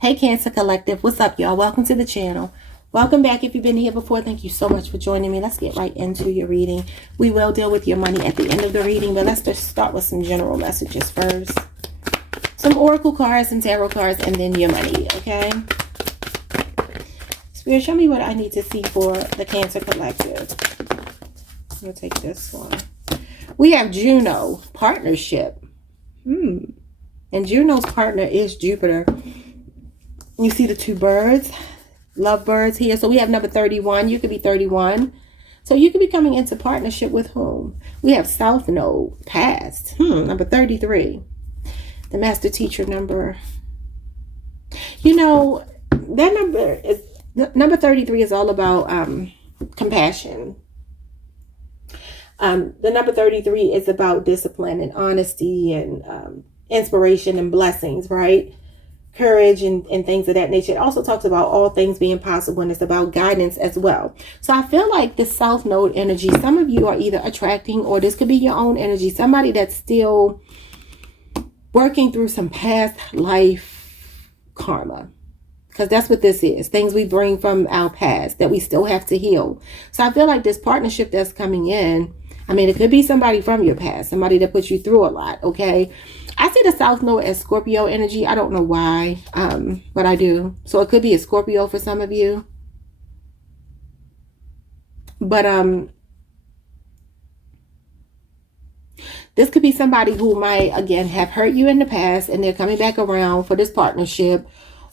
Hey Cancer Collective, what's up y'all? Welcome to the channel. Welcome back if you've been here before. Thank you so much for joining me. Let's get right into your reading. We will deal with your money at the end of the reading, but let's just start with some general messages first. Some oracle cards, some tarot cards, and then your money, okay? Spirit, show me what I need to see for the Cancer Collective. I'm going to take this one. We have Juno, partnership. And Juno's partner is Jupiter. You see the two birds, love birds here. So we have number 31. You could be 31. So you could be coming into partnership with whom? We have South Node, past. Number 33. The master teacher number. You know, that number 33 is all about compassion. The number 33 is about discipline and honesty and inspiration and blessings, right? Courage and things of that nature. It also talks about all things being possible, and it's about guidance as well. So I feel like this South Node energy, some of you are either attracting, or this could be your own energy, somebody that's still working through some past life karma. Because that's what this is. Things we bring from our past that we still have to heal. So I feel like this partnership that's coming in, I mean, it could be somebody from your past, somebody that put you through a lot, okay? I see the South Node as Scorpio energy. I don't know why, but I do. So it could be a Scorpio for some of you. But this could be somebody who might, again, have hurt you in the past, and they're coming back around for this partnership.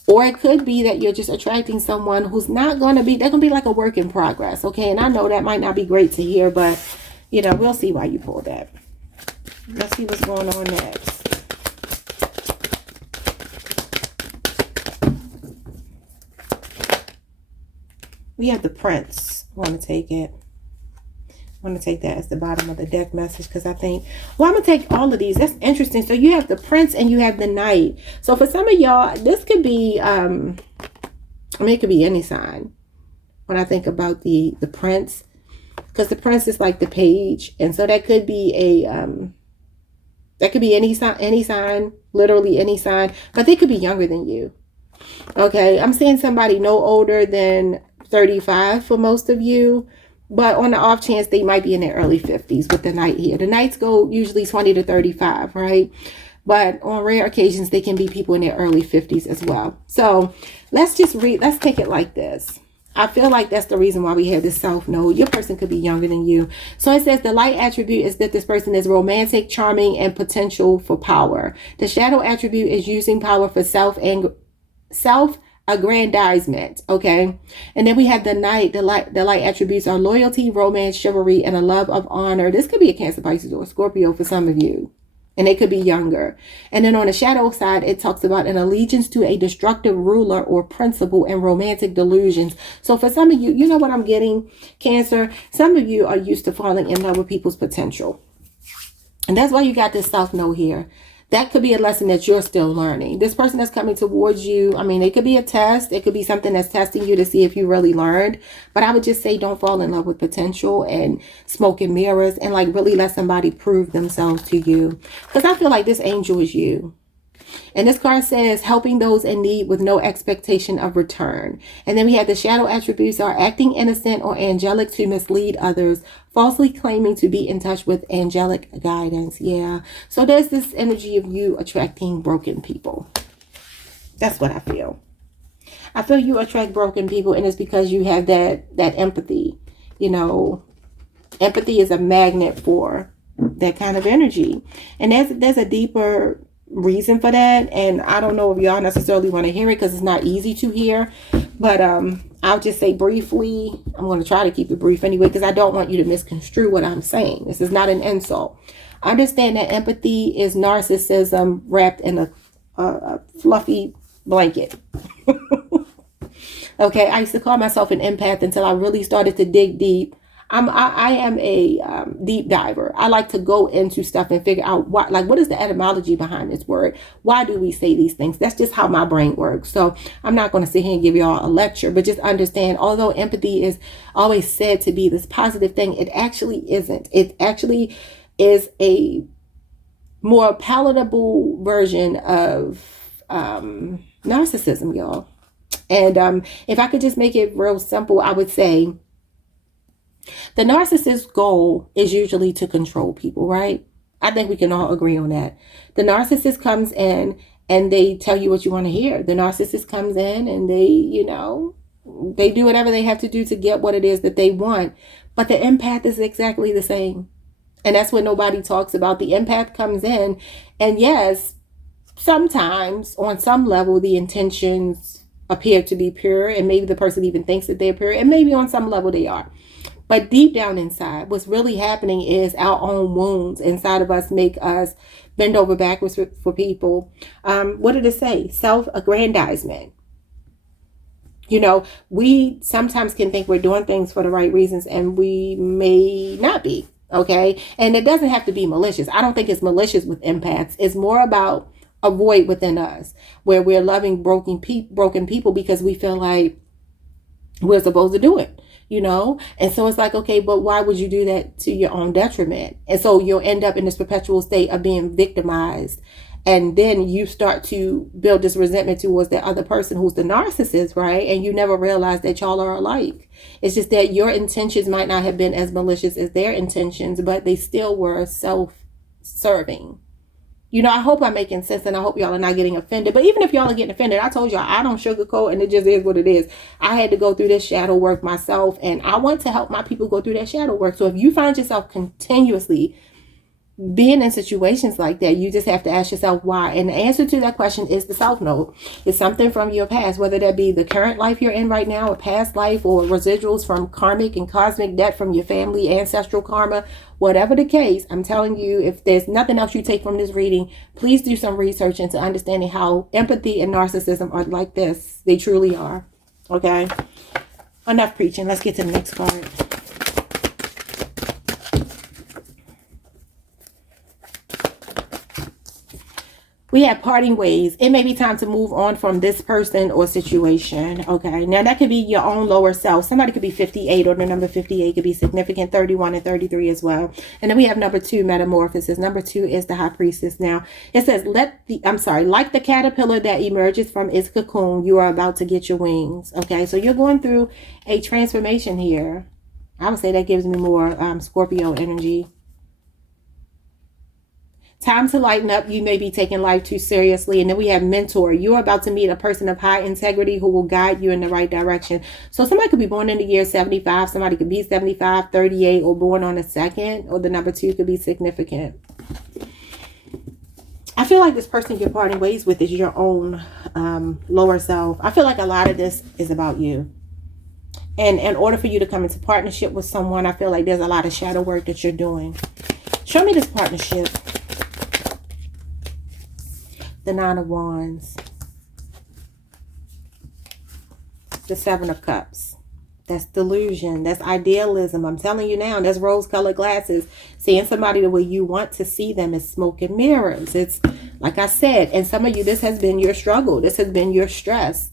Or it could be that you're just attracting someone who's not going to be, they're going to be like a work in progress, okay? And I know that might not be great to hear, but, you know, we'll see why you pull that. Let's see what's going on next. We have the Prince. I want to take it. I want to take that as the bottom of the deck message, because I think, well, I'm going to take all of these. That's interesting. So you have the Prince and you have the Knight. So for some of y'all, this could be, I mean, it could be any sign when I think about the Prince, because the Prince is like the page. And so that could be that could be any sign, literally any sign, but they could be younger than you. Okay. I'm seeing somebody no older than 35 for most of you, but on the off chance they might be in their early 50s with the Knight here. The Knights go usually 20 to 35, right? But on rare occasions they can be people in their early 50s as well. So let's take it like this. I feel like that's the reason why we have this South Node. Your person could be younger than you. So it says the light attribute is that this person is romantic, charming, and potential for power. The shadow attribute is using power for self-aggrandizement, okay? And then we have the Knight. The light attributes are loyalty, romance, chivalry, and a love of honor. This could be a Cancer, Pisces, or Scorpio for some of you. And they could be younger. And then on the shadow side, it talks about an allegiance to a destructive ruler or principle and romantic delusions. So for some of you, you know what I'm getting, Cancer? Some of you are used to falling in love with people's potential. And that's why you got this South Node here. That could be a lesson that you're still learning. This person that's coming towards you, I mean, it could be a test. It could be something that's testing you to see if you really learned. But I would just say don't fall in love with potential and smoke and mirrors, and like really let somebody prove themselves to you. Because I feel like this angel is you. And this card says helping those in need with no expectation of return. And then we have the shadow attributes are acting innocent or angelic to mislead others, falsely claiming to be in touch with angelic guidance. Yeah. So there's this energy of you attracting broken people. That's what I feel. I feel you attract broken people, and it's because you have that empathy. You know, empathy is a magnet for that kind of energy. And there's a deeper reason for that, and I don't know if y'all necessarily want to hear it because it's not easy to hear, but I'll just say briefly. I'm going to try to keep it brief anyway, because I don't want you to misconstrue what I'm saying. This is not an insult. Understand that empathy is narcissism wrapped in a fluffy blanket. Okay, I used to call myself an empath until I really started to dig deep. I am a deep diver. I like to go into stuff and figure out what is the etymology behind this word? Why do we say these things? That's just how my brain works. So I'm not going to sit here and give y'all a lecture, but just understand, although empathy is always said to be this positive thing, it actually isn't. It actually is a more palatable version of Narcissism, y'all. And if I could just make it real simple, I would say the narcissist's goal is usually to control people, right? I think we can all agree on that. The narcissist comes in and they tell you what you want to hear. The narcissist comes in and they do whatever they have to do to get what it is that they want. But the empath is exactly the same. And that's what nobody talks about. The empath comes in, and yes, sometimes on some level, the intentions appear to be pure, and maybe the person even thinks that they're pure, and maybe on some level they are. But deep down inside, what's really happening is our own wounds inside of us make us bend over backwards for people. What did it say? Self-aggrandizement. We sometimes can think we're doing things for the right reasons, and we may not be. Okay. And it doesn't have to be malicious. I don't think it's malicious with empaths. It's more about a void within us where we're loving broken people because we feel like we're supposed to do it. And so it's like, okay, but why would you do that to your own detriment? And so you'll end up in this perpetual state of being victimized. And then you start to build this resentment towards that other person who's the narcissist, right? And you never realize that y'all are alike. It's just that your intentions might not have been as malicious as their intentions, but they still were self-serving. I hope I'm making sense, and I hope y'all are not getting offended. But even if y'all are getting offended, I told y'all I don't sugarcoat, and it just is what it is. I had to go through this shadow work myself, and I want to help my people go through that shadow work. So if you find yourself continuously being in situations like that, you just have to ask yourself why. And the answer to that question is the South Node. It's something from your past, whether that be the current life you're in right now, a past life, or residuals from karmic and cosmic debt from your family, ancestral karma, whatever the case. I'm telling you, if there's nothing else you take from this reading, please do some research into understanding how empathy and narcissism are like this. They truly are. Okay? Enough preaching. Let's get to the next card. We have parting ways. It may be time to move on from this person or situation. Okay. Now that could be your own lower self. Somebody could be 58, or the number 58 could be significant, 31 and 33 as well. And then we have number 2, metamorphosis. Number 2 is the high priestess. Now it says, like the caterpillar that emerges from its cocoon, you are about to get your wings. Okay. So you're going through a transformation here. I would say that gives me more Scorpio energy. Time to lighten up. You may be taking life too seriously. And then we have mentor. You're about to meet a person of high integrity who will guide you in the right direction. So somebody could be born in the year 75. Somebody could be 75, 38, or born on the 2nd, or the number 2 could be significant. I feel like this person you're parting ways with is your own lower self. I feel like a lot of this is about you. And in order for you to come into partnership with someone, I feel like there's a lot of shadow work that you're doing. Show me this partnership. The 9 of Wands. The 7 of Cups. That's delusion. That's idealism. I'm telling you now, that's rose-colored glasses. Seeing somebody the way you want to see them is smoke and mirrors. It's like I said, and some of you, this has been your struggle. This has been your stress.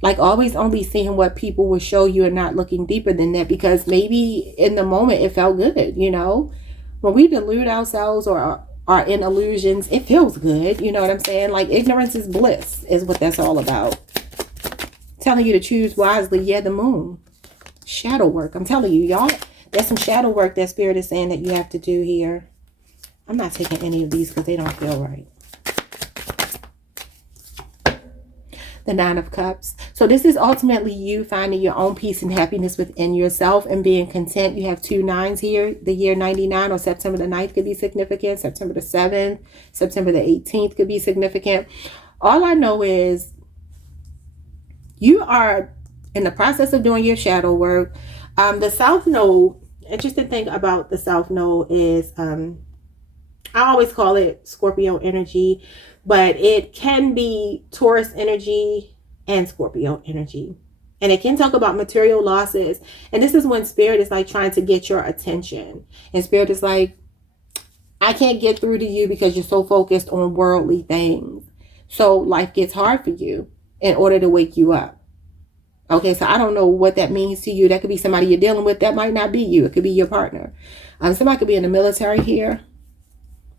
Like always only seeing what people will show you and not looking deeper than that, because maybe in the moment it felt good, When we delude ourselves or are in illusions, it feels good. You know what I'm saying? Like ignorance is bliss is what that's all about. Telling you to choose wisely. Yeah, the moon. Shadow work. I'm telling you, y'all, there's some shadow work that Spirit is saying that you have to do here. I'm not taking any of these because they don't feel right. The 9 of Cups. So this is ultimately you finding your own peace and happiness within yourself and being content. You have 2 9s here. The year 99 or September the 9th could be significant. September the 7th, September the 18th could be significant. All I know is you are in the process of doing your shadow work. The South Node, interesting thing about the South Node is I always call it Scorpio energy, but it can be Taurus energy and Scorpio energy. And it can talk about material losses. And this is when Spirit is like trying to get your attention. And Spirit is like, I can't get through to you because you're so focused on worldly things. So life gets hard for you in order to wake you up. Okay, so I don't know what that means to you. That could be somebody you're dealing with. That might not be you. It could be your partner. Somebody could be in the military here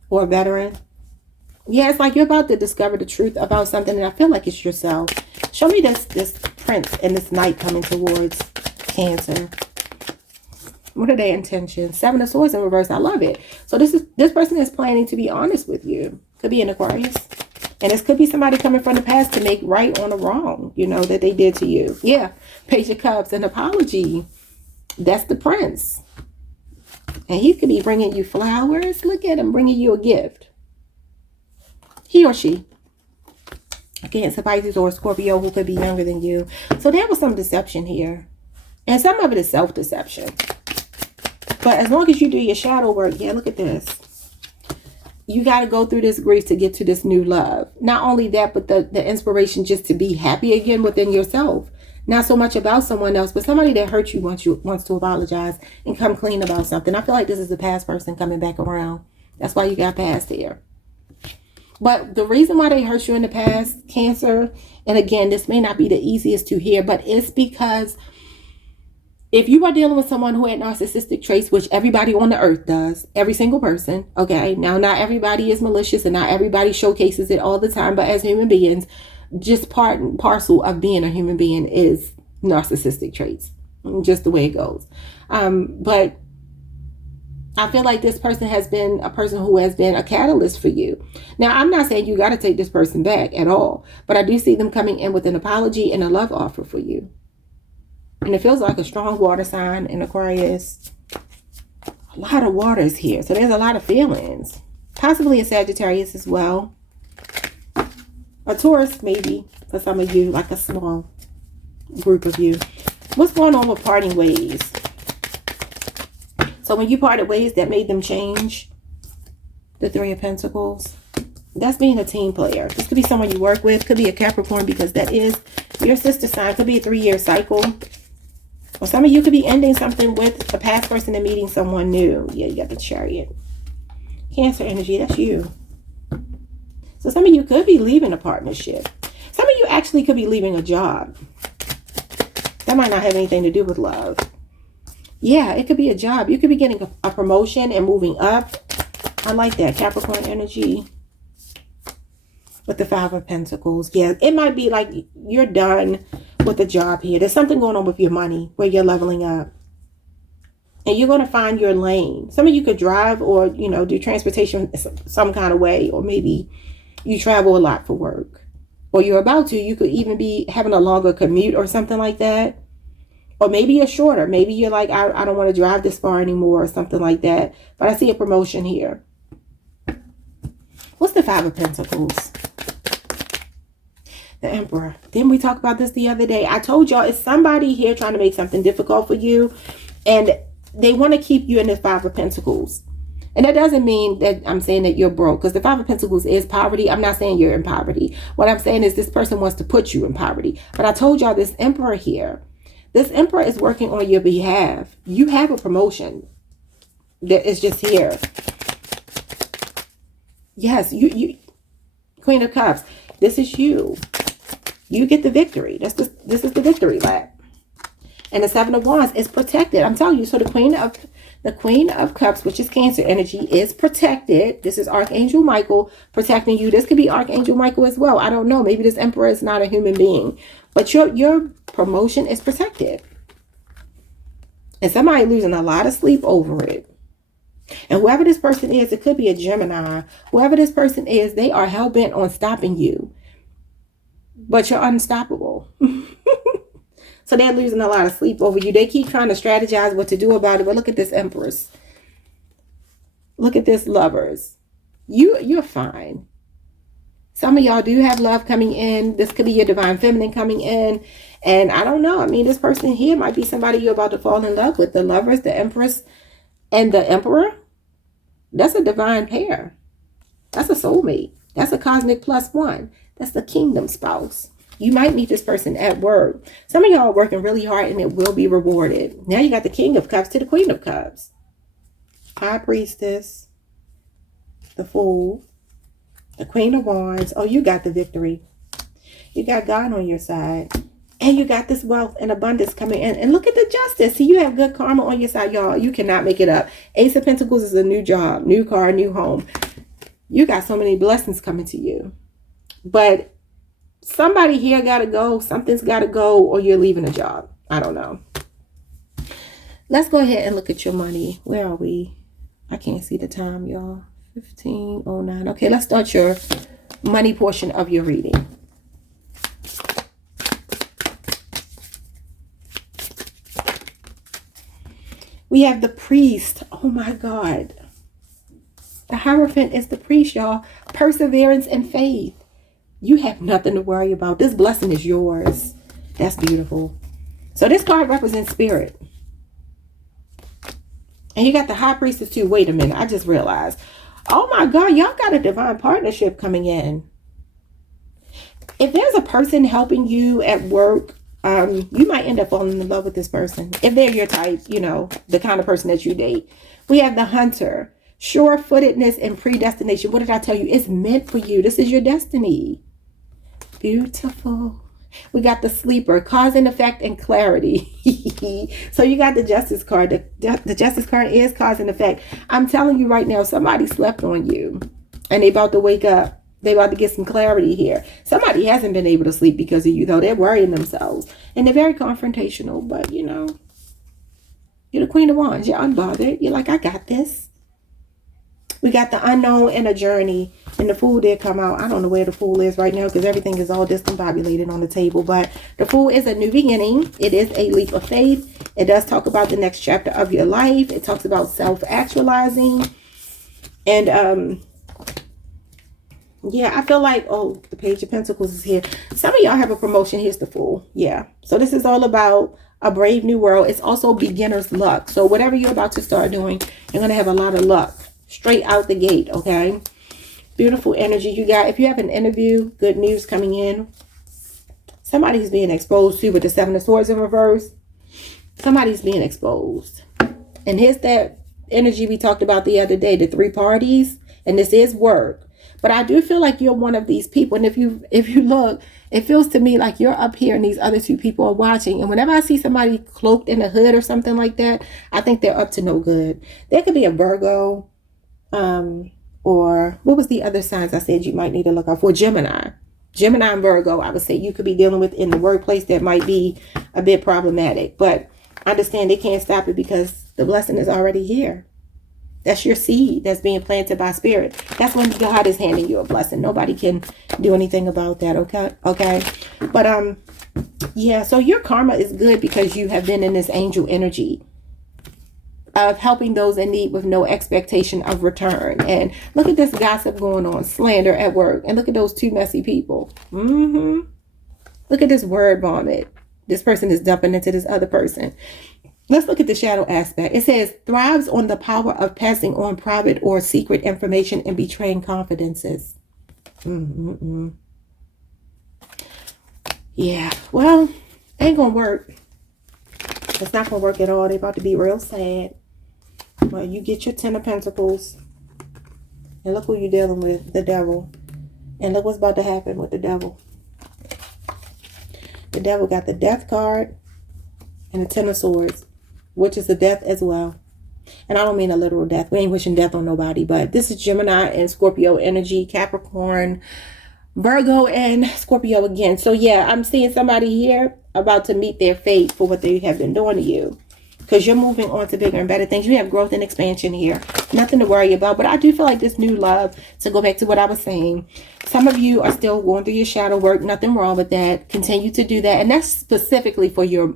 or a veteran. Yeah, it's like you're about to discover the truth about something, and I feel like it's yourself. Show me this prince and this knight coming towards Cancer. What are their intentions? Seven of Swords in reverse. I love it. So this person is planning to be honest with you. Could be an Aquarius. And this could be somebody coming from the past to make right on a wrong, you know, that they did to you. Yeah. Page of Cups, an apology. That's the prince. And he could be bringing you flowers. Look at him bringing you a gift. He or she. Again, it's a Pisces or a Scorpio who could be younger than you. So there was some deception here. And some of it is self-deception. But as long as you do your shadow work, yeah, look at this. You got to go through this grief to get to this new love. Not only that, but the inspiration just to be happy again within yourself. Not so much about someone else, but somebody that hurt you wants to apologize and come clean about something. I feel like this is the past person coming back around. That's why you got past here. But the reason why they hurt you in the past, Cancer, and again, this may not be the easiest to hear, but it's because if you are dealing with someone who had narcissistic traits, which everybody on the earth does, every single person, okay? Now, not everybody is malicious and not everybody showcases it all the time, but as human beings, just part and parcel of being a human being is narcissistic traits, just the way it goes. But I feel like this person has been a person who has been a catalyst for you. Now, I'm not saying you got to take this person back at all, but I do see them coming in with an apology and a love offer for you. And it feels like a strong water sign in Aquarius. A lot of waters here. So there's a lot of feelings. Possibly a Sagittarius as well. A Taurus maybe for some of you. Like a small group of you. What's going on with parting ways? So when you parted ways, that made them change. The Three of Pentacles. That's being a team player. This could be someone you work with. Could be a Capricorn because that is your sister sign. Could be a 3-year cycle. Or some of you could be ending something with a past person and meeting someone new. Yeah, you got the Chariot. Cancer energy, that's you. So some of you could be leaving a partnership. Some of you actually could be leaving a job. That might not have anything to do with love. Yeah, it could be a job. You could be getting a promotion and moving up. I like that. Capricorn energy. With the Five of Pentacles. Yeah, it might be like you're done with the job here. There's something going on with your money where you're leveling up. And you're going to find your lane. Some of you could drive or, you know, do transportation some kind of way. Or maybe you travel a lot for work. Or you're about to. You could even be having a longer commute or something like that. Or maybe you're shorter. Maybe you're like, I don't want to drive this far anymore or something like that. But I see a promotion here. What's the Five of Pentacles? The Emperor. Didn't we talk about this the other day? I told y'all it's somebody here trying to make something difficult for you. And they want to keep you in the Five of Pentacles. And that doesn't mean that I'm saying that you're broke. Because the Five of Pentacles is poverty. I'm not saying you're in poverty. What I'm saying is this person wants to put you in poverty. But I told y'all this Emperor here. This Emperor is working on your behalf. You have a promotion that is just here. Yes, you Queen of Cups. This is you. You get the victory. This is the victory lap. And the Seven of Wands is protected. I'm telling you. So the Queen of Cups, which is Cancer energy, is protected. This is Archangel Michael protecting you. This could be Archangel Michael as well. I don't know. Maybe this Emperor is not a human being. But your promotion is protected. And somebody losing a lot of sleep over it. And whoever this person is, it could be a Gemini. Whoever this person is, they are hell-bent on stopping you. But you're unstoppable. So they're losing a lot of sleep over you. They keep trying to strategize what to do about it. But look at this Empress. Look at this Lovers. You're fine. Some of y'all do have love coming in. This could be your Divine Feminine coming in. And I don't know. I mean, this person here might be somebody you're about to fall in love with. The Lovers, the Empress, and the Emperor. That's a divine pair. That's a soulmate. That's a cosmic +1. That's the kingdom spouse. You might meet this person at work. Some of y'all are working really hard and it will be rewarded. Now you got the King of Cups to the Queen of Cups. High Priestess. The Fool. The Queen of Wands. Oh, you got the victory. You got God on your side. And you got this wealth and abundance coming in. And look at the Justice. See, you have good karma on your side, y'all. You cannot make it up. Ace of Pentacles is a new job, new car, new home. You got so many blessings coming to you. But somebody here got to go. Something's got to go, or you're leaving a job. I don't know. Let's go ahead and look at your money. Where are we? I can't see the time, y'all. 15:09. Okay, let's start your money portion of your reading. We have the priest. Oh my God. The Hierophant is the priest, y'all. Perseverance and faith. You have nothing to worry about. This blessing is yours. That's beautiful. So this card represents spirit. And you got the High Priestess too. Wait a minute. I just realized. Oh my God. Y'all got a divine partnership coming in. If there's a person helping you at work, you might end up falling in love with this person. If they're your type, you know, the kind of person that you date. We have the Hunter. Sure-footedness and predestination. What did I tell you? It's meant for you. This is your destiny. Beautiful. We got the Sleeper. Cause and effect and clarity. So you got the Justice card. The Justice card is cause and effect. I'm telling you right now, somebody slept on you. And they about to wake up. They about to get some clarity here. Somebody hasn't been able to sleep because of you, though. They're worrying themselves. And they're very confrontational. But, you know, you're the Queen of Wands. You're unbothered. You're like, I got this. We got the Unknown and a Journey. And the Fool did come out. I don't know where the Fool is right now because everything is all discombobulated on the table. But the Fool is a new beginning. It is a leap of faith. It does talk about the next chapter of your life. It talks about self-actualizing. And, yeah, I feel like, oh, the Page of Pentacles is here. Some of y'all have a promotion. Here's the Fool. Yeah. So this is all about a brave new world. It's also beginner's luck. So whatever you're about to start doing, you're going to have a lot of luck straight out the gate. Okay. Beautiful energy you got. If you have an interview, good news coming in. Somebody's being exposed to with the Seven of Swords in reverse. Somebody's being exposed. And here's that energy we talked about the other day, the 3 parties. And this is work. But I do feel like you're one of these people. And if you look, it feels to me like you're up here and these other 2 people are watching. And whenever I see somebody cloaked in a hood or something like that, I think they're up to no good. There could be a Virgo, or what was the other signs I said you might need to look out for? Gemini. Gemini and Virgo, I would say you could be dealing with in the workplace that might be a bit problematic. But understand they can't stop it because the blessing is already here. That's your seed that's being planted by spirit. That's when God is handing you a blessing. Nobody can do anything about that, okay? But, yeah, so your karma is good because you have been in this angel energy of helping those in need with no expectation of return. And look at this gossip going on, slander at work. And look at those 2 messy people. Look at this word vomit. This person is dumping into this other person. Let's look at the shadow aspect. It says, thrives on the power of passing on private or secret information and betraying confidences. Yeah, well, ain't gonna work. It's not gonna work at all. They're about to be real sad. Well, you get your 10 of Pentacles. And look who you're dealing with, the devil. And look what's about to happen with the devil. The devil got the Death card and the 10 of Swords, which is a death as well. And I don't mean a literal death. We ain't wishing death on nobody. But this is Gemini and Scorpio energy, Capricorn, Virgo, and Scorpio again. So yeah, I'm seeing somebody here about to meet their fate for what they have been doing to you. Because you're moving on to bigger and better things. You have growth and expansion here. Nothing to worry about. But I do feel like this new love, to go back to what I was saying, some of you are still going through your shadow work. Nothing wrong with that. Continue to do that. And that's specifically for your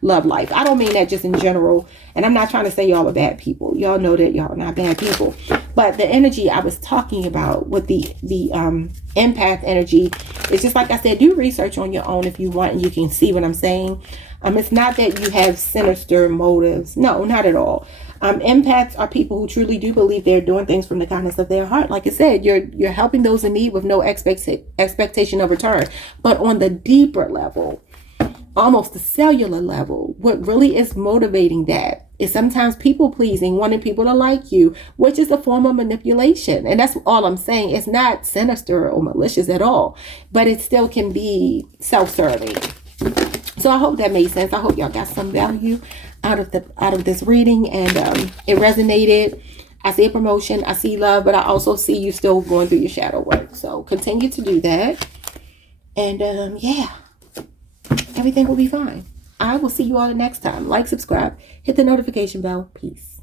love life. I don't mean that just in general. And I'm not trying to say y'all are bad people. Y'all know that y'all are not bad people. But the energy I was talking about with the empath energy, it's just like I said, do research on your own if you want and you can see what I'm saying. It's not that you have sinister motives. No, not at all. Empaths are people who truly do believe they're doing things from the kindness of their heart. Like I said, you're helping those in need with no expectation of return. But on the deeper level, almost the cellular level, what really is motivating that is sometimes people pleasing, wanting people to like you, which is a form of manipulation. And that's all I'm saying. It's not sinister or malicious at all, but it still can be self-serving. So I hope that made sense. I hope y'all got some value out of this reading and it resonated. I see a promotion. I see love, but I also see you still going through your shadow work. So continue to do that. And yeah, everything will be fine. I will see you all the next time. Like, subscribe, hit the notification bell. Peace.